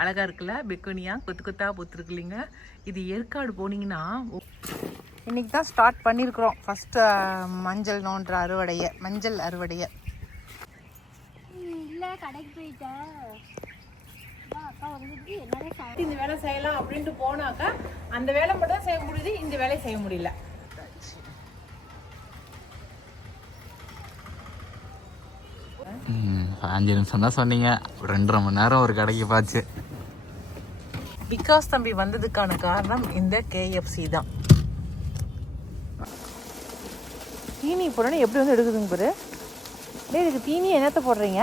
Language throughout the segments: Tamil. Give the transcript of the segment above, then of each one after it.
அழகாக இருக்குல்ல. பெக்கோனியா கொத்து கொத்தாக பூத்துருக்கு இல்லைங்க. இது ஏற்காடு போனீங்கன்னா இன்றைக்கி தான் ஸ்டார்ட் பண்ணியிருக்கிறோம் ஃபஸ்ட்டு மஞ்சள் நோன்ற அறுவடையை, மஞ்சள் அறுவடையை. இல்லை கடைக்கு போயிட்டேன், அக்கா வந்துட்டு என்னால் இந்த வேலை செய்யலாம் அப்படின்ட்டு போனாக்கா அந்த வேலை மட்டும் தான் செய்ய முடியுது, இந்த வேலையை செய்ய முடியல. 5 நிமிஷம் தான் சொன்னீங்க, 2.5 மணி நேரம் ஒரு கடைக்கு பாச்சு. விகாஸ் தம்பி வந்ததுக்கான காரணம் இந்த KFC தான். தீனி போடணும் எப்படி வந்து எடுக்குதுங்க பாரு. இதுக்கு தீனி என்னத்தை போடுறீங்க?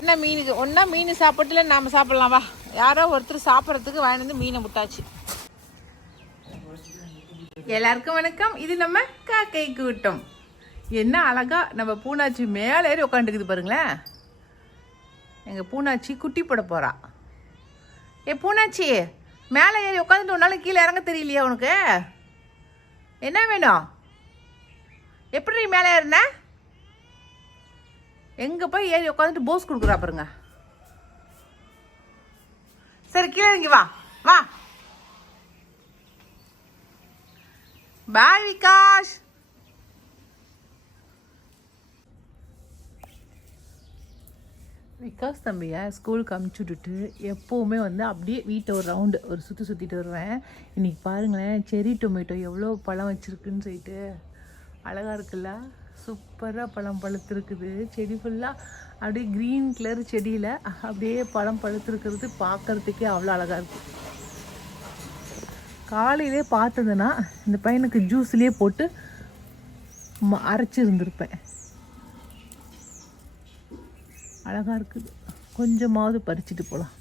என்ன மீனுக்கு ஒன்றா மீன் சாப்பிட்டுல நாம் சாப்பிட்லாம் வா. யாரோ ஒருத்தர் சாப்பிட்றதுக்கு வாங்கிட்டு வந்து மீனை முட்டாச்சு. எல்லாருக்கும் வணக்கம். இது நம்ம காக்கை கூட்டம். என்ன அழகா நம்ம பூனாச்சி மேலே ஏறி உட்காந்துக்குது பாருங்களேன். எங்கள் பூனாச்சி குட்டி போட போகிறா. பூனாச்சி மேலே ஏறி உட்காந்துட்டு ஒன்றாலும் கீழே இறங்க தெரியலையா உனக்கு? என்ன வேணும்? எப்படி நீ மேலே ஏறின? எங்கே போய் ஏறி உட்காந்துட்டு போஸ் கொடுக்குறா பாருங்க. சரி கீழே இறங்கி வா வா. பாய் விகாஷ். விகாஸ் தம்பியை ஸ்கூலுக்கு அமுச்சு விட்டுட்டு எப்போவுமே வந்து அப்படியே வீட்டை ஒரு ரவுண்டு ஒரு சுற்றிட்டு வருவேன். இன்றைக்கி பாருங்களேன், செரி டொமேட்டோ எவ்வளோ பழம் வச்சுருக்குன்னு சொல்லிட்டு அழகாக இருக்குல்ல. சூப்பராக பழம் பழுத்துருக்குது. செடி ஃபுல்லாக அப்படியே க்ரீன் கலர் செடியில் அப்படியே பழம் பழுத்துருக்கிறது பார்க்குறதுக்கே அவ்வளோ அழகாக இருக்குது. காலையிலே பார்த்ததுன்னா இந்த பையனுக்கு ஜூஸ்லேயே போட்டு அரைச்சி இருந்திருப்பேன். அழகாக இருக்குது. கொஞ்சமாவது பறிச்சுட்டு போகலாம்.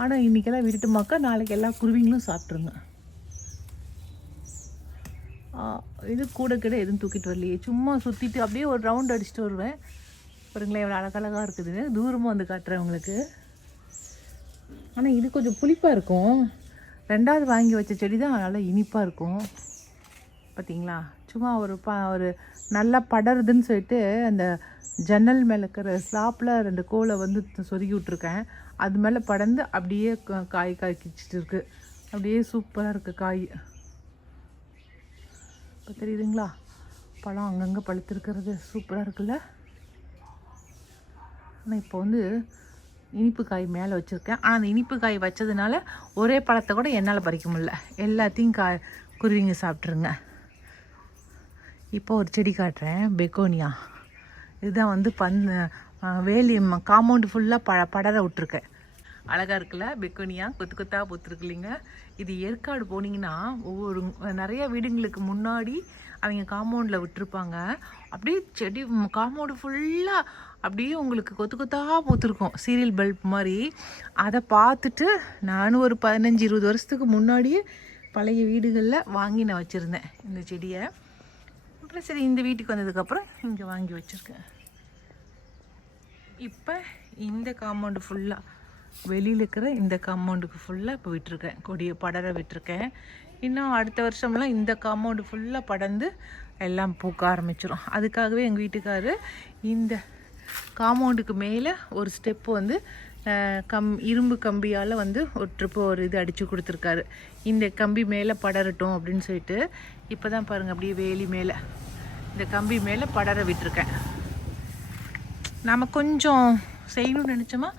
ஆனால் இன்றைக்கெல்லாம் விட்டுட்டுமாக்கா நாளைக்கு எல்லா குருவிங்களும் சாப்பிட்ருங்க. இது கூட கிட்ட எதுவும் தூக்கிட்டு வரலையே, சும்மா சுற்றிட்டு அப்படியே ஒரு ரவுண்ட் அடிச்சுட்டு வருவேன். பாருங்களேன் எவ்வளோ அழகழகாக இருக்குது. தூரமாக வந்து காட்டுறேன் உங்களுக்கு. ஆனால் இது கொஞ்சம் புளிப்பாக இருக்கும். 2வது வாங்கி வச்ச செடி தான் நல்லா இனிப்பாக இருக்கும். பார்த்தீங்களா, சும்மா ஒரு நல்லா படருதுன்னு சொல்லிட்டு அந்த ஜன்னல் மேலே இருக்கிற ஸ்லாப்பில் 2 கோலை வந்து சொருகி விட்ருக்கேன். அது மேலே படர்ந்து அப்படியே காய் காய்ச்சிட்டு இருக்கு. அப்படியே சூப்பராக இருக்குது காய். இப்போ தெரியுதுங்களா, பழம் அங்கங்கே பழுத்துருக்கிறது சூப்பராக இருக்குல்ல. ஆனால் இப்போ வந்து இனிப்பு காய் மேலே வச்சுருக்கேன். ஆனால் அந்த இனிப்பு காய் வச்சதுனால ஒரே பழத்தை கூட என்னால் பறிக்க முடியல. எல்லாத்தையும் குருவிங்க சாப்பிட்ருங்க. இப்போ ஒரு செடி காட்டுறேன், பெக்கோனியா. இதுதான் வந்து வேலி காம்பவுண்டு ஃபுல்லாக படர விட்ருக்கேன். அழகாக இருக்குல்ல. பெக்கோனியா கொத்து கொத்தாக பூத்துருக்கு இல்லைங்க. இது ஏற்காடு போனீங்கன்னா நிறைய வீடுங்களுக்கு முன்னாடி அவங்க காம்பவுண்டில் விட்டுருப்பாங்க. அப்படியே செடி காம்பவுண்டு ஃபுல்லாக அப்படியே உங்களுக்கு கொத்து கொத்தாக பூத்துருக்கும், சீரியல் பல்ப் மாதிரி. அதை பார்த்துட்டு நானும் ஒரு 15-20 வருஷத்துக்கு முன்னாடியே பழைய வீடுகளில் வாங்கி நான் வச்சுருந்தேன் இந்த செடியை. அப்புறம் சரி இந்த வீட்டுக்கு வந்ததுக்கப்புறம் இங்கே வாங்கி வச்சுருக்கேன். இப்போ இந்த காம்பவுண்டு ஃபுல்லாக வெளியில் இருக்கிற இந்த காம்பவுண்டுக்கு ஃபுல்லாக இப்போ விட்டுருக்கேன், கொடியை படர விட்டுருக்கேன். இன்னும் அடுத்த வருஷம்லாம் இந்த காம்பவுண்டு ஃபுல்லாக படர்ந்து எல்லாம் பூக்க ஆரம்பிச்சிடும். அதுக்காகவே எங்கள் வீட்டுக்காரர் இந்த காம்பவுண்டுக்கு மேலே ஒரு ஸ்டெப்பு வந்து இரும்பு கம்பியால் வந்து ஒரு ட்ரிப்பு ஒரு இது அடித்து கொடுத்துருக்காரு. இந்த கம்பி மேலே படரட்டும் அப்படின்னு சொல்லிட்டு இப்போ தான் பாருங்கள் அப்படியே வேலி மேலே இந்த கம்பி மேலே படர விட்டுருக்கேன். நம்ம கொஞ்சம் செய்யணும்னு நினச்சோமா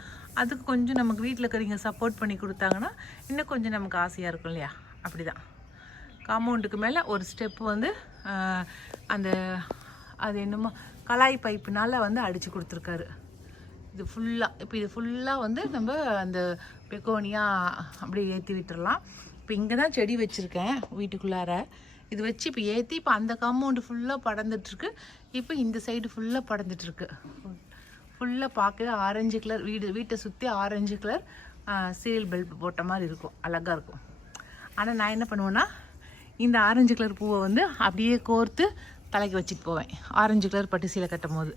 அதுக்கு கொஞ்சம் நமக்கு வீட்டில் இருக்கிறவங்க சப்போர்ட் பண்ணி கொடுத்தாங்கன்னா இன்னும் கொஞ்சம் நமக்கு ஆசையாக இருக்கும் இல்லையா. அப்படி தான் காம்பவுண்டுக்கு மேலே ஒரு ஸ்டெப்பு வந்து அது என்னமோ கலாய் பைப்புனால் வந்து அடித்து கொடுத்துருக்காரு. இது ஃபுல்லாக இப்போ இது ஃபுல்லாக வந்து நம்ம அந்த பெக்கோனியா அப்படியே ஏற்றி விட்டுடலாம். இப்போ இங்கே தான் செடி வச்சுருக்கேன் வீட்டுக்குள்ளார. இது வச்சு இப்போ ஏற்றி இப்போ அந்த காம்பவுண்டு ஃபுல்லாக படர்ந்துட்டுருக்கு. இப்போ இந்த சைடு ஃபுல்லாக படர்ந்துட்டுருக்கு. ஃபுல்லாக பார்க்கவே ஆரஞ்சு கலர் வீட்டை சுற்றி ஆரஞ்சு கலர் சீரியல் பல்ப் போட்ட மாதிரி இருக்கும், அழகாக இருக்கும். ஆனால் நான் என்ன பண்ணுவேன்னா இந்த ஆரஞ்சு கலர் பூவை வந்து அப்படியே கோர்த்து தலைக்கு வச்சுட்டு போவேன். ஆரஞ்சு கலர் பட்டு சீலை கட்டும் போது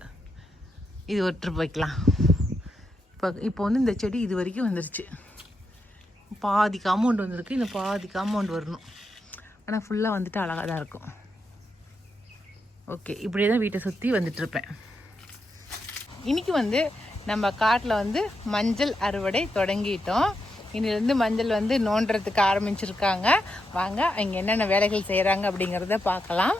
இது ஒரு ட்ரிப் வைக்கலாம். இப்போ வந்து இந்த செடி இது வரைக்கும் வந்துருச்சு. பாதி காம்பவுண்டு வந்திருக்கு, இந்த பாதி காம்பவுண்டு வரணும். ஆனால் ஃபுல்லாக வந்துட்டு அழகாக தான் இருக்கும். ஓகே, இப்படியே தான் வீட்டை சுற்றி வந்துட்டுருப்பேன். இன்றைக்கி வந்து நம்ம காட்டில் வந்து மஞ்சள் அறுவடை தொடங்கிட்டோம். இன்னிலேருந்து மஞ்சள் வந்து நோண்டுறதுக்கு ஆரம்பிச்சிருக்காங்க. வாங்க இங்கே என்னென்ன வேலைகள் செய்கிறாங்க அப்படிங்கிறத பார்க்கலாம்.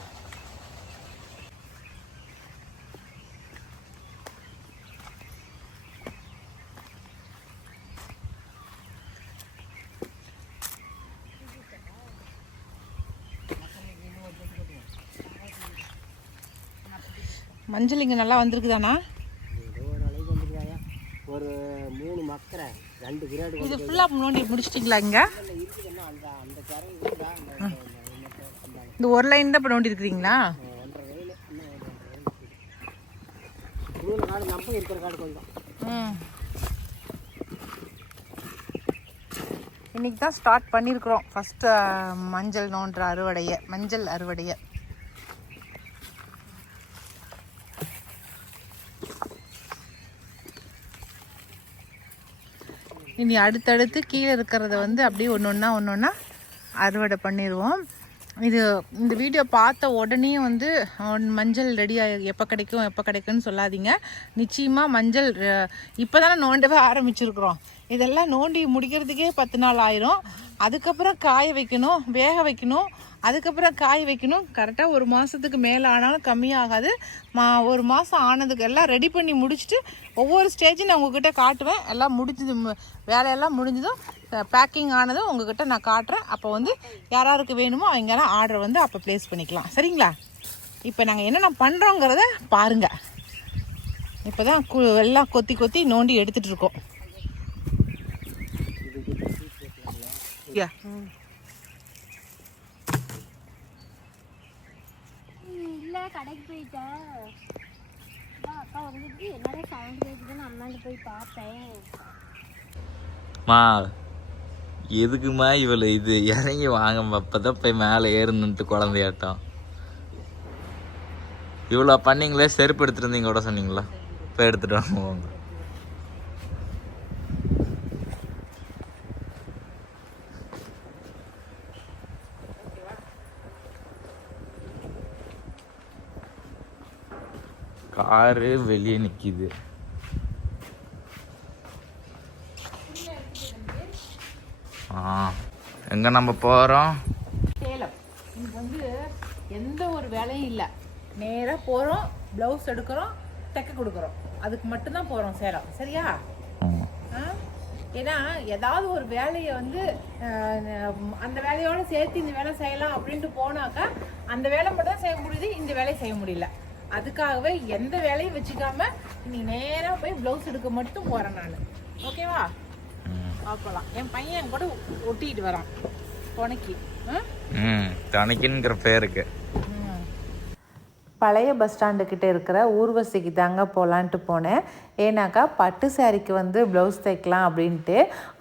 மஞ்சள் இங்கே நல்லா வந்திருக்குதாண்ணா? ஒரு 3 மக்கரை 2 கிராடு இது ஃபுல்லாக நோண்டி முடிச்சிட்டிங்களா? இங்கே இந்த ஒரு லைன் தான் இப்போ நோண்டி இருக்கிறீங்களா? இன்னைக்கு தான் ஸ்டார்ட் பண்ணியிருக்கிறோம் ஃபஸ்ட்டு மஞ்சள் நோண்டுற அறுவடையை, மஞ்சள் அறுவடையை. இனி அடுத்தடுத்து கீழே இருக்கிறத வந்து அப்படியே ஒன்று ஒன்றா அறுவடை பண்ணிடுவோம். இந்த வீடியோ பார்த்த உடனே வந்து மஞ்சள் ரெடியாக எப்போ கிடைக்கும்னு சொல்லாதீங்க. நிச்சயமாக மஞ்சள் இப்போ தானே நோண்டவே ஆரம்பிச்சிருக்கிறோம். இதெல்லாம் நோண்டி முடிக்கிறதுக்கே 10 நாள் ஆயிரும். அதுக்கப்புறம் காய வைக்கணும், வேக வைக்கணும், அதுக்கப்புறம் காய வைக்கணும். கரெக்டாக 1 மாதத்துக்கு மேலே ஆனாலும் கம்மியாகாது. 1 மாதம் ஆனதுக்கு எல்லாம் ரெடி பண்ணி முடிச்சுட்டு ஒவ்வொரு ஸ்டேஜும் நான் உங்ககிட்ட காட்டுவேன். எல்லாம் முடிஞ்சது, வேலையெல்லாம் முடிஞ்சதும் பேக்கிங் ஆனதும் உங்ககிட்ட நான் காட்டுறேன். அப்போ வந்து யாராருக்கு வேணுமோ அவங்கெல்லாம் ஆர்டர் வந்து அப்போ ப்ளேஸ் பண்ணிக்கலாம். சரிங்களா? இப்போ நாங்கள் என்னென்ன பண்ணுறோங்கிறத பாருங்கள். இப்போ தான் எல்லாம் கொத்தி நோண்டி எடுத்துகிட்டு இருக்கோம். இல்லை, கடைக்கு போயிட்டேன். அக்கா வந்துட்டு என்னடா சவுண்ட் கேட்குதுன்னு அம்மாண்ட போய் பார்த்தேன். மா எதுக்குமா இவளை இது இறங்கி வாங்க அப்பதான் போய் மேலே ஏறுனுட்டு குழந்தையாட்டம். இவ்வளோ பண்ணீங்களே, செருப்பு எடுத்துட்டு இருந்தீங்க கூட சொன்னீங்களா? இப்போ எடுத்துட்டு வாங்க. காரு வெளியே நிக்குது. எங்க நம்ம போறோம்? சேலம். இங்க வந்து எந்த ஒரு வேலையும் இல்லை. நேராக போகிறோம், ப்ளவுஸ் எடுக்கிறோம், தைக்க கொடுக்குறோம். அதுக்கு மட்டும்தான் போகிறோம் சேலம். சரியா? ஏன்னா ஏதாவது ஒரு வேலையை வந்து அந்த வேலையோடு சேர்த்து இந்த வேலை செய்யலாம் அப்படின்ட்டு போனாக்கா அந்த வேலை மட்டும் தான் செய்ய முடியுது, இந்த வேலையை செய்ய முடியல. அதுக்காகவே எந்த வேலையும் வச்சுக்காம இன்னைக்கு நேராக போய் ப்ளவுஸ் எடுக்க மட்டும் போகிறேன் நான். ஓகேவா? பார்க்கலாம். என் பையன் கூட ஒட்டிட்டு வரான் துணைக்கு. துணைக்குங்கிற பேருக்கு பழைய பஸ் ஸ்டாண்டுக்கிட்ட இருக்கிற ஊர்வசிக்கு தாங்க போகலான்ட்டு போனேன். ஏன்னாக்கா பட்டு சாரிக்கு வந்து ப்ளவுஸ் தைக்கலாம் அப்படின்ட்டு.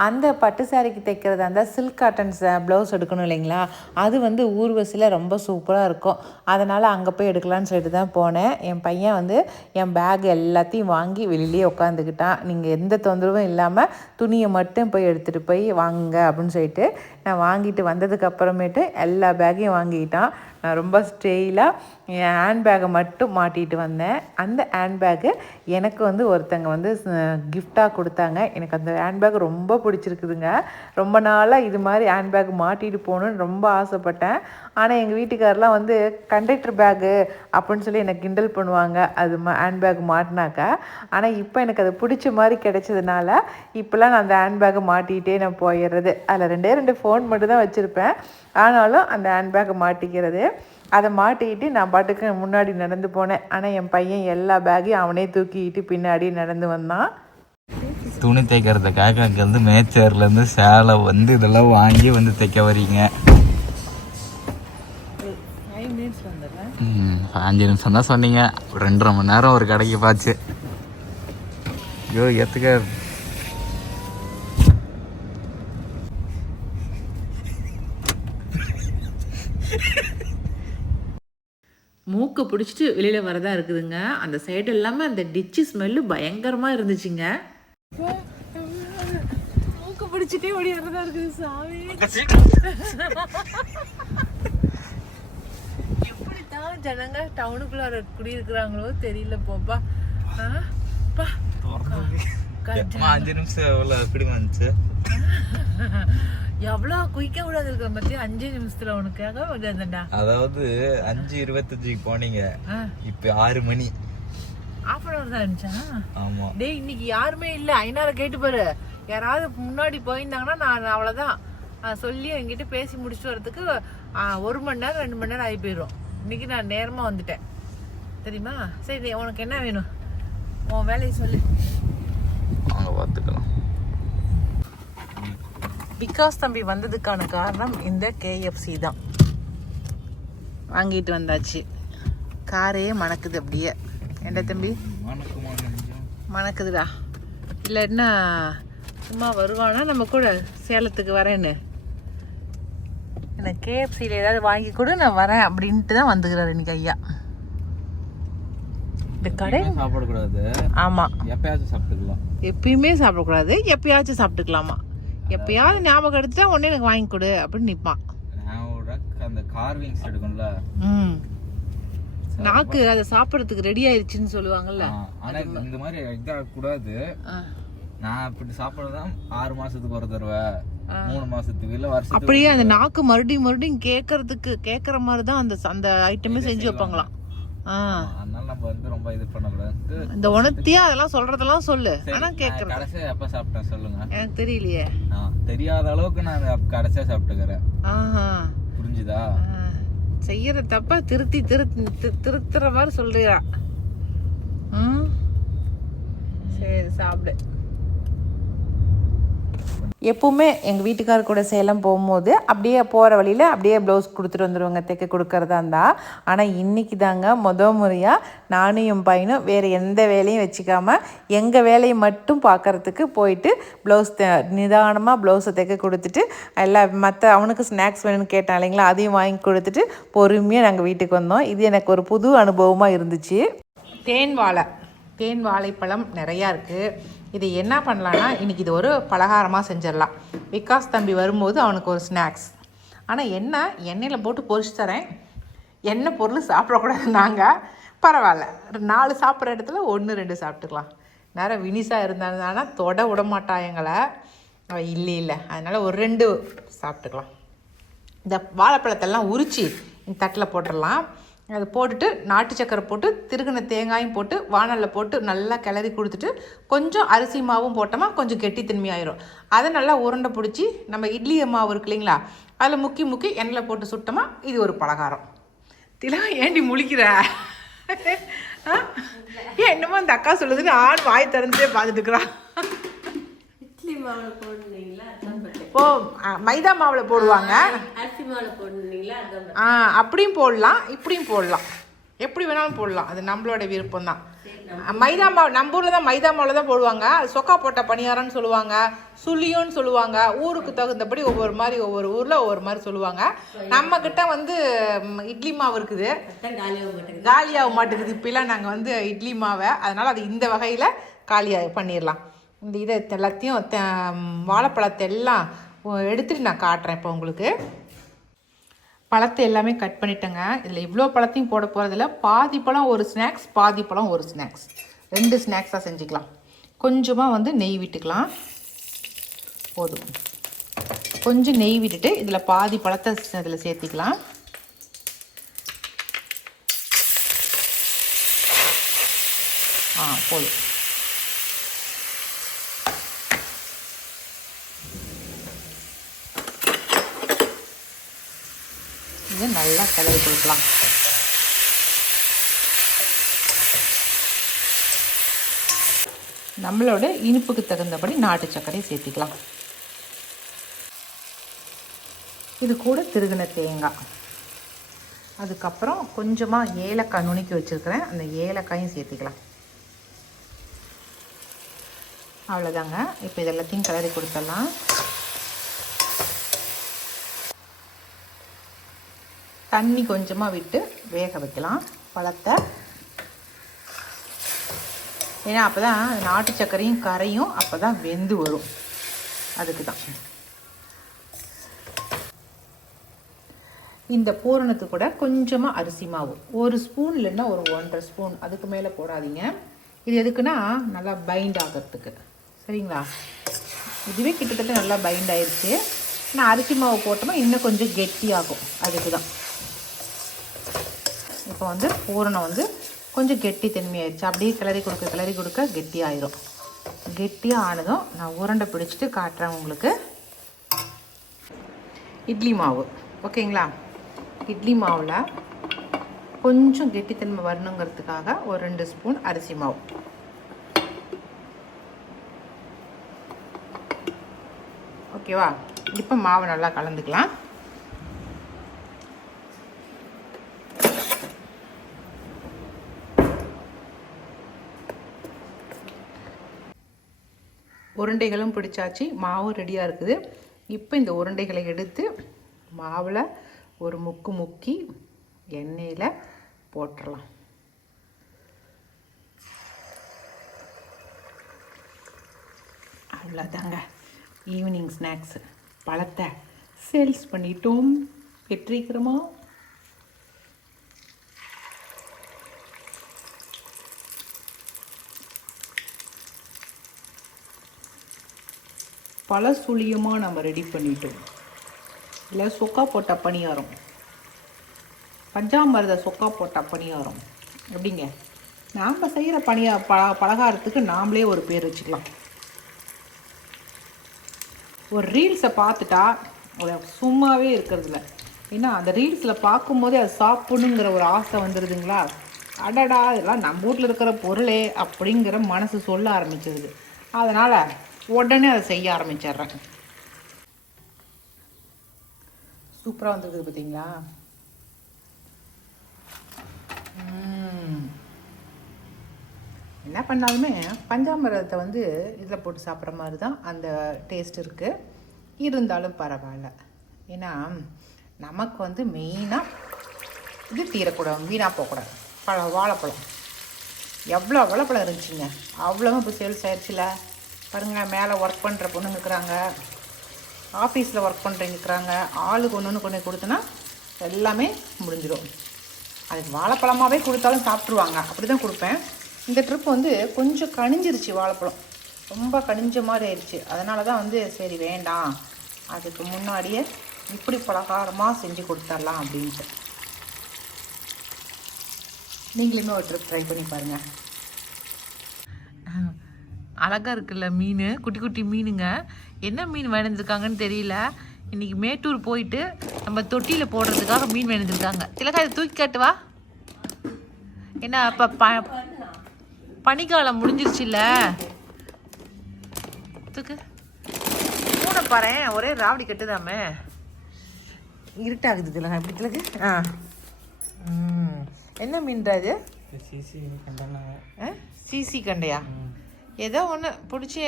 அந்த பட்டு சாரிக்கு தைக்கிறதா இருந்தால் சில்க் காட்டன்ஸ் ப்ளவுஸ் எடுக்கணும் இல்லைங்களா? அது வந்து ஊர்வசியில் ரொம்ப சூப்பராக இருக்கும். அதனால் அங்கே போய் எடுக்கலான்னு சொல்லிட்டு தான் போனேன். என் பையன் வந்து என் பேக் எல்லாத்தையும் வாங்கி வெளியிலேயே உட்காந்துக்கிட்டான். நீங்கள் எந்த தொந்தரவும் இல்லாமல் துணியை மட்டும் போய் எடுத்துகிட்டு போய் வாங்குங்க அப்படின்னு சொல்லிட்டு நான் வாங்கிட்டு வந்ததுக்கு அப்புறமேட்டு எல்லா பேக்கையும் வாங்கிக்கிட்டான். நான் ரொம்ப ஸ்டைலாக என் ஹேண்ட்பேக்கை மட்டும் மாட்டிகிட்டு வந்தேன். அந்த ஹேண்ட்பேக்கு எனக்கு வந்து ஒருத்தங்க வந்து கிஃப்டாக கொடுத்தாங்க. எனக்கு அந்த ஹேண்ட்பேக் ரொம்ப பிடிச்சிருக்குதுங்க. ரொம்ப நாளாக இது மாதிரி ஹேண்ட்பேக் மாட்டிகிட்டு போகணுன்னு ரொம்ப ஆசைப்பட்டேன். ஆனால் எங்கள் வீட்டுக்காரெலாம் வந்து கண்டக்டர் பேக்கு அப்படின்னு சொல்லி எனக்கு கிண்டல் பண்ணுவாங்க அது ஹேண்ட்பேக் மாட்டினாக்கா. ஆனால் இப்போ எனக்கு அது பிடிச்ச மாதிரி கிடைச்சதுனால இப்போலாம் நான் அந்த ஹேண்ட்பேக்கை மாட்டிகிட்டே நான் போயிடுறது. அதில் 2 ஃபோன் மட்டும் தான் வச்சுருப்பேன். ஆனாலும் அந்த ஹேண்ட்பேக்கை மாட்டிக்கிறது. அதை மாட்டிக்கிட்டு நான் பாட்டுக்கு முன்னாடி நடந்து போனேன். ஆனால் என் பையன் எல்லா பேக்கையும் அவனே தூக்கிக்கிட்டு பின்னாடி நடந்து வந்தான். துணி தைக்கிறதுக்காக அங்கேருந்து மேச்சேர்லேருந்து சேலை வந்து இதெல்லாம் வாங்கி வந்து தைக்க வரீங்க. 5 நிமிஷம் தான் சொன்னீங்க, 2.5 மணி நேரம் ஒரு கடைக்கு பாச்சு. ஐயோ எத்துக்க மூக்கை பிடிச்சிட்டு வெளியில் வரதா இருக்குதுங்க. அந்த சைடு எல்லாமே அந்த டிச்சு ஸ்மெல்லு பயங்கரமாக இருந்துச்சுங்க. மூக்கை பிடிச்சிட்டே ஓடிறதா இருக்குது சாமி. எப்படித்தான் ஜனங்க டவுனுக்குள்ளார குடியிருக்கிறாங்களோ தெரியல போப்பா. 5 நிமிஷம் எவ்வளோ எப்படி வந்துச்சு? எவ்வளோ குயிக்க விடாது இருக்கிற பத்தி 5 நிமிஷத்துல உனக்காக விடாதுண்டா. அதாவது 5:25க்கு போனீங்க, இப்ப 6 மணி. ½ hour தான் இருந்துச்சா? ஆமா. டேய் இன்னைக்கு யாருமே இல்ல. ஐநார கேட்டு பாரு, யாராவது முன்னாடி போயிருந்தாங்கன்னா நான் அவ்வளவுதான் சொல்லி என்கிட்ட பேசி முடிச்சுட்டு வரதுக்கு 1 மணி நேரம் 2 மணி நேரம் ஆகி போயிடும். இன்னைக்கு நான் நேரமா வந்துட்டேன் தெரியுமா? சரி உனக்கு என்ன வேணும், உன் வேலையை சொல்லு. வாங்க பார்த்துக்கலாம். விகாஸ் தம்பி வந்ததுக்கான காரணம் இந்த KFC தான். வாங்கிட்டு வந்தாச்சு. காரே மணக்குது அப்படியே. என்ன தம்பி மணக்குதுடா. இல்லைன்னா சும்மா வருவானா நம்ம கூட சேலத்துக்கு வரேன்னு. எனக்கு KFCயில் ஏதாவது வாங்கி கொடு, நான் வரேன் அப்படின்ட்டு தான் வந்துக்கிறாரு இன்னைக்கு ஐயா. இந்த கடை சாப்பிடக்கூடாது. ஆமா, எப்பயாச்சும் சாப்பிட்டுக்கலாம். எப்பயுமே சாப்பிடக்கூடாது, எப்பயாச்சும் சாப்பிட்டுக்கலாமா. எப்பயாவது ஞாபகம் எடுத்துட்டா உடனே எனக்கு வாங்கி கொடு அப்படின்னு நிற்பான். அந்த கார்விங்ஸ் எடுக்கும்ல, நாக்கு அதை சாப்பிட்றதுக்கு ரெடி ஆயிடுச்சுன்னு சொல்லுவாங்கல்ல. ஆனா இந்த மாதிரி இதாக கூடாது. நான் இப்படி சாப்பிட்றதான் 6 மாசத்துக்கு ஒரு தடவை, 3 மாசத்துக்கு இல்ல வருஷத்துக்கு. அப்படியே அந்த நாக்கு மறுபடியும் கேட்கற மாதிரி தான் அந்த ஐட்டமே செஞ்சு வைப்பாங்களாம். அதனால நம்ம வந்து ரொம்ப இது பண்ணக்கூடாது. இந்த உணர்த்தியா அதெல்லாம் சொல்றதெல்லாம் சொல்லு. ஆனா கேக்குறேன். கடைசியா எப்ப சாப்பிட்டேன் சொல்லுங்க? எனக்கு தெரியலையே. தெரியாத அளவுக்கு நான் கடைசியா சாப்பிட்டுக்கிறேன். புரிஞ்சுதா? செய்யற தப்ப திருத்துற மாதிரி சொல்றியா? சரி சாப்பிடு. எப்பவுமே எங்கள் வீட்டுக்காரர் கூட சேலம் போகும்போது அப்படியே போகிற வழியில் அப்படியே ப்ளவுஸ் கொடுத்துட்டு வந்துடுவாங்க தைக்க கொடுக்கறதா இருந்தால். ஆனால் இன்றைக்கி தாங்க முறையாக நானும் என் பையனும் வேறு எந்த வேலையும் வச்சுக்காமல் எங்கள் வேலையை மட்டும் பார்க்குறதுக்கு போயிட்டு ப்ளவுஸ் நிதானமாக ப்ளவுஸை தைக்க கொடுத்துட்டு மற்ற அவனுக்கு ஸ்நாக்ஸ் வேணும்னு கேட்டான் இல்லைங்களா, அதையும் வாங்கி கொடுத்துட்டு பொறுமையாக நாங்கள் வீட்டுக்கு வந்தோம். இது எனக்கு ஒரு புது அனுபவமாக இருந்துச்சு. தேன் வாழைப்பழம் நிறையா இருக்குது. இது என்ன பண்ணலான்னா இன்றைக்கி இது ஒரு பலகாரமாக செஞ்சிடலாம். விகாஸ் தம்பி வரும்போது அவனுக்கு ஒரு ஸ்நாக்ஸ். ஆனால் எண்ணெயில் போட்டு பொரிச்சு தரேன். எண்ணெய் பொருள் சாப்பிடக்கூடாது நாங்கள். பரவாயில்ல, 4 சாப்பிட்ற இடத்துல 1-2 சாப்பிட்டுக்கலாம். நேரம் வினிசா இருந்தாங்கன்னா தொட விடமாட்டா எங்களை. இல்லை அதனால் ஒரு 2 சாப்பிட்டுக்கலாம். இந்த வாழைப்பழத்தெல்லாம் உரித்து இந்த தட்டில் போட்டுடலாம். அதை போட்டுட்டு நாட்டு சக்கரை போட்டு திருகின தேங்காயும் போட்டு வானலில் போட்டு நல்லா கிளறி கொடுத்துட்டு கொஞ்சம் அரிசி மாவும் போட்டோமா கொஞ்சம் கெட்டித்தன்மையாயிரும். அதை நல்லா உருண்டை பிடிச்சி நம்ம இட்லி மாவு இருக்கு இல்லைங்களா, அதில் முக்கி எண்ணெயில் போட்டு சுட்டோமா இது ஒரு பலகாரம். திலா ஏண்டி முழிக்கிற? என்னமோ அந்த அக்கா சொல்லுதுன்னு ஆள் வாய் திறந்துட்டே பார்த்துட்டு இருக்கிறான். இட்லி மாவில் போடுறீங்களா? இப்போ மைதா மாவில் போடுவாங்க, அரிசி மாவில் போடுறீங்களா? அப்படியும் போடலாம், இப்படியும் போடலாம், எப்படி வேணாலும் போடலாம். அது நம்மளோட விருப்பம் தான். மைதா மாவு நம்ம ஊரில் தான் மைதா மாவில் தான் போடுவாங்க. அது சொக்கா போட்ட பணியாரம்னு சொல்லுவாங்க, சுள்ளியோன்னு சொல்லுவாங்க. ஊருக்கு தகுந்தபடி ஒவ்வொரு ஊரில் ஒவ்வொரு மாதிரி சொல்லுவாங்க. நம்ம கிட்ட வந்து இட்லி மாவு இருக்குது, காலியாக மாட்டேங்குது. இப்பெல்லாம் நாங்கள் வந்து இட்லி மாவை, அதனால் அது இந்த வகையில் காலியாக பண்ணிடலாம். இந்த இதை எல்லாத்தையும் வாழைப்பழத்தை எல்லாம் எடுத்துகிட்டு நான் காட்டுறேன் இப்போ உங்களுக்கு. பழத்தை எல்லாமே கட் பண்ணிட்டேங்க. இதில் இவ்வளோ பழத்தையும் போட போகிறதில்ல. பாதி பழம் ஒரு ஸ்நாக்ஸ், பாதி பழம் ஒரு ஸ்நாக்ஸ், 2 ஸ்நாக்ஸாக செஞ்சுக்கலாம். கொஞ்சமாக வந்து நெய் விட்டுக்கலாம், போதும். கொஞ்சம் நெய் விட்டுட்டு இதில் பாதி பழத்தை இதில் சேர்த்திக்கலாம். போதும். இது நல்லா கிளறி கொடுக்கலாம். நம்மளோட இனிப்புக்கு தகுந்தபடி நாட்டு சர்க்கரை சேர்த்திக்கலாம். இது கூட திருகின தேங்காய், அதுக்கப்புறம் கொஞ்சமாக ஏலக்காய் நுணுக்கி வச்சுருக்கிறேன், அந்த ஏலக்காயும் சேர்த்திக்கலாம். அவ்வளோதாங்க. இப்போ இது எல்லாத்தையும் கிளறி கொடுத்துடலாம். தண்ணி கொஞ்சமாக விட்டு வேக வைக்கலாம் பழத்தை. ஏன்னா அப்போ தான் நாட்டு சர்க்கரையும் கரையும், அப்போ தான் வெந்து வரும். அதுக்கு தான் இந்த பூரணத்துக்கு கூட கொஞ்சமாக அரிசி மாவு, 1 ஸ்பூன் இல்லைன்னா ஒரு 1.5 ஸ்பூன், அதுக்கு மேலே போடாதீங்க. இது எதுக்குன்னா நல்லா பைண்ட் ஆகிறதுக்கு. சரிங்களா? இதுவே கிட்டத்தட்ட நல்லா பைண்ட் ஆயிடுச்சு. நான் அரிசி மாவு போட்டோம்னா இன்னும் கொஞ்சம் கெட்டியாகும். அதுக்கு தான் இப்போ வந்து பூரணம் வந்து கொஞ்சம் கெட்டி தன்மையாயிடுச்சு. அப்படியே கிளறி கொடுக்க கெட்டியாயிரும். கெட்டியாக ஆனதும் நான் உருண்டை பிடிச்சிட்டு காட்டுறேன் உங்களுக்கு. இட்லி மாவு ஓகேங்களா? இட்லி மாவில் கொஞ்சம் கெட்டித்தன்மை வரணுங்கிறதுக்காக ஒரு 2 ஸ்பூன் அரிசி மாவு. ஓகேவா? இப்போ மாவை நல்லா கலந்துக்கலாம். உருண்டைகளும் பிடிச்சாச்சு, மாவும் ரெடியாக இருக்குது. இப்போ இந்த உருண்டைகளை எடுத்து மாவில் ஒரு முக்கி எண்ணெயில் போட்டுடலாம். அவ்வளோதாங்க, ஈவினிங் ஸ்நாக்ஸு பழத்தை சேல்ஸ் பண்ணிட்டோம் வெற்றிகரமாக. பல சுழியமாக நம்ம ரெடி பண்ணிட்டோம். இல்லை சொக்கா போட்ட பணியாரம், பஞ்சாமிர்த சொக்கா போட்ட பணியாரம். எப்படிங்க? நாம் செய்கிற பலகாரத்துக்கு நாமளே ஒரு பேர் வச்சுக்கலாம். ஒரு ரீல்ஸை பார்த்துட்டா சும்மாவே இருக்கிறதில்ல. ஏன்னா அந்த ரீல்ஸில் பார்க்கும்போதே அது சாப்பிடணுங்கிற ஒரு ஆசை வந்துடுதுங்களா. அடடா இதெல்லாம் நம்ம வீட்டில் இருக்கிற பொருளே அப்படிங்கிற மனசு சொல்ல ஆரம்பிச்சிருது. அதனால் உடனே அதை செய்ய ஆரம்பிச்சிட்றேன். சூப்பராக வந்துருக்குது பார்த்தீங்களா? என்ன பண்ணாலுமே பஞ்சாமிரதத்தை வந்து இதில் போட்டு சாப்பிட்ற மாதிரி தான் அந்த டேஸ்ட் இருக்குது. இருந்தாலும் பரவாயில்ல. ஏன்னா நமக்கு வந்து மெயினாக இது தீரக்கூடாது, வீணாக போகக்கூடாது. வாழைப்பழம் எவ்வளோ வாழைப்பழம் இருந்துச்சுங்க, அவ்வளோவும் இப்போ சேல்ஸ் ஆயிடுச்சுல. பாருங்கள், மேலே ஒர்க் பண்ணுற பொண்ணுங்க இருக்கிறாங்க, ஆஃபீஸில் ஒர்க் பண்ணுறவங்க இருக்கிறாங்க. ஆளுக்கு ஒன்று கொண்டு கொடுத்தனா எல்லாமே முடிஞ்சிடும். அதுக்கு வாழைப்பழமாகவே கொடுத்தாலும் சாப்பிட்ருவாங்க. அப்படி தான் கொடுப்பேன். இந்த ட்ரிப் வந்து கொஞ்சம் கனிஞ்சிருச்சு, வாழைப்பழம் ரொம்ப கனிஞ்ச மாதிரி ஆயிடுச்சு. அதனால தான் வந்து சரி வேண்டாம், அதுக்கு முன்னாடியே இப்படி பலகாரமாக செஞ்சு கொடுத்துடலாம் அப்படின்ட்டு. நீங்களுமே ஒரு ட்ரிப் ட்ரை பண்ணி பாருங்கள். அழகாக இருக்குல்ல மீன், குட்டி குட்டி மீனுங்க. என்ன மீன் வேணுந்துருக்காங்கன்னு தெரியல. இன்றைக்கி மேட்டூர் போயிட்டு நம்ம தொட்டியில் போடுறதுக்காக மீன் வேணுந்துருக்காங்க. திலக்கா இதை தூக்கி காட்டுவா. ஏன்னா இப்போ பனிக்காலம் முடிஞ்சிருச்சுல்ல. தூக்கு பூனை பாரு, ஒரே ராவடி கட்டுதாமே. இருட்டாகுது திலக்கா, எப்படி திலக்கு? என்ன மீன்டா இது? சிசி கண்டையா? ஏதோ ஒன்று பிடிச்சி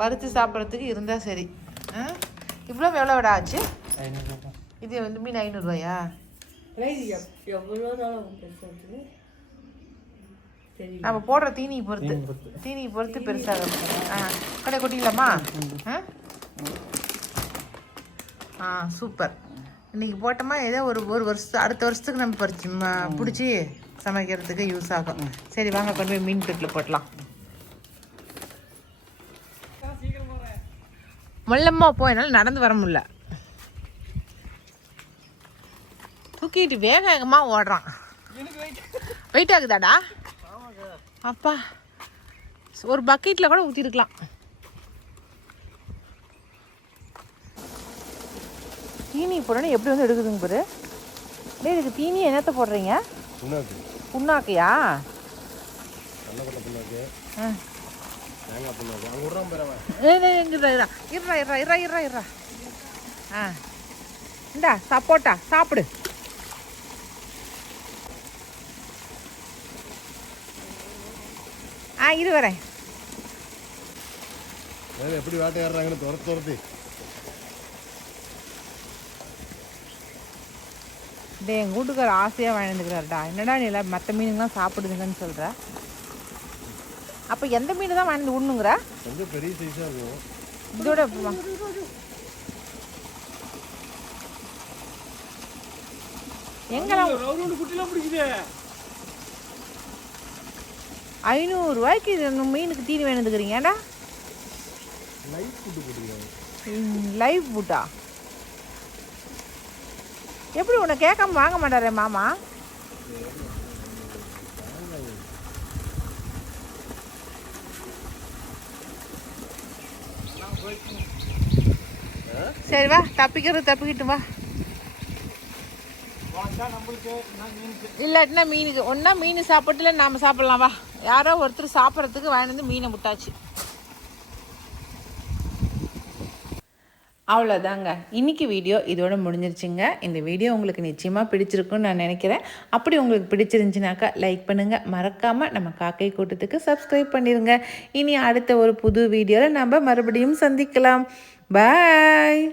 வறுத்து சாப்பிட்றதுக்கு இருந்தால் சரி. இவ்வளோ எவ்வளோ விட ஆச்சு? இது வந்து மீன் 500 ரூபாயா? நம்ம போடுற தீனி பொறுத்து பெருசாக. கடை கொட்டிக்கலாமா? சூப்பர். இன்றைக்கி போட்டோமா ஏதோ ஒரு வருஷம் அடுத்த வருஷத்துக்கு நம்ம பிடிச்சி சமைக்கிறதுக்கு யூஸ் ஆகும். சரி வாங்க கொண்டு போய் மீன் தொட்டில் போட்டலாம். மல்லம்மா போயனால நடந்து வர முடியல. தூக்கிட்டு வேக வேகமாக ஓடுறான். வெயிட் ஆகுதாடா? அப்பா ஒரு பக்கெட்டில் கூட ஊற்றிருக்கலாம். தீனி போடணும் எப்படி வந்து எடுக்குதுங்க பாரு. இதுக்கு தீனி என்னத்த போடுறீங்க? புண்ணாக்கையா? இந்தா சப்போட்டா சாப்பிடு. இரு வரேன். எப்படி வேட்டையாடுறாங்கன்னு துரத்தி டே எங்கள் வீட்டுக்கார ஆசையாக வாழ்ந்துக்கிறாருடா. என்னடா நீ எல்லாம் மற்ற மீனுங்கெலாம் சாப்பிடுதுங்கன்னு சொல்கிற. அப்போ எந்த மீன் தான் வாழ்ந்து விடணுங்கிற? கொஞ்சம் பெரிய சைஸாக இருக்கும். இதோட எங்கெல்லாம் 500 ரூபாய்க்கு இது மீனுக்கு தீனி வேணுதுக்கிறீங்க. ஏடா லைட் ஃபுட்டு போட்டுருக்காங்க. லைவ் ஃபுட்டா? எப்படி உன்னை கேட்காம வாங்க மாட்டாரே மாமா? சரி வா, தப்பிக்கிட்டு வா. இல்லாட்டினா மீனுக்கு ஒன்றா மீன் சாப்பிட்டுல நாம் சாப்பிட்லாம் வா. யாரோ ஒருத்தர் சாப்பிட்றதுக்கு வாங்கிட்டு வந்து மீனை முட்டாச்சு. அவ்வளோதாங்க, இன்றைக்கி வீடியோ இதோட முடிஞ்சிருச்சுங்க. இந்த வீடியோ உங்களுக்கு நிச்சயமாக பிடிச்சிருக்குன்னு நான் நினைக்கிறேன். அப்படி உங்களுக்கு பிடிச்சிருந்துச்சுனாக்கா லைக் பண்ணுங்கள், மறக்காமல் நம்ம காக்கை கூட்டத்துக்கு சப்ஸ்கிரைப் பண்ணிடுங்க. இனி அடுத்த ஒரு புது வீடியோவில் நம்ம மறுபடியும் சந்திக்கலாம். பாய்.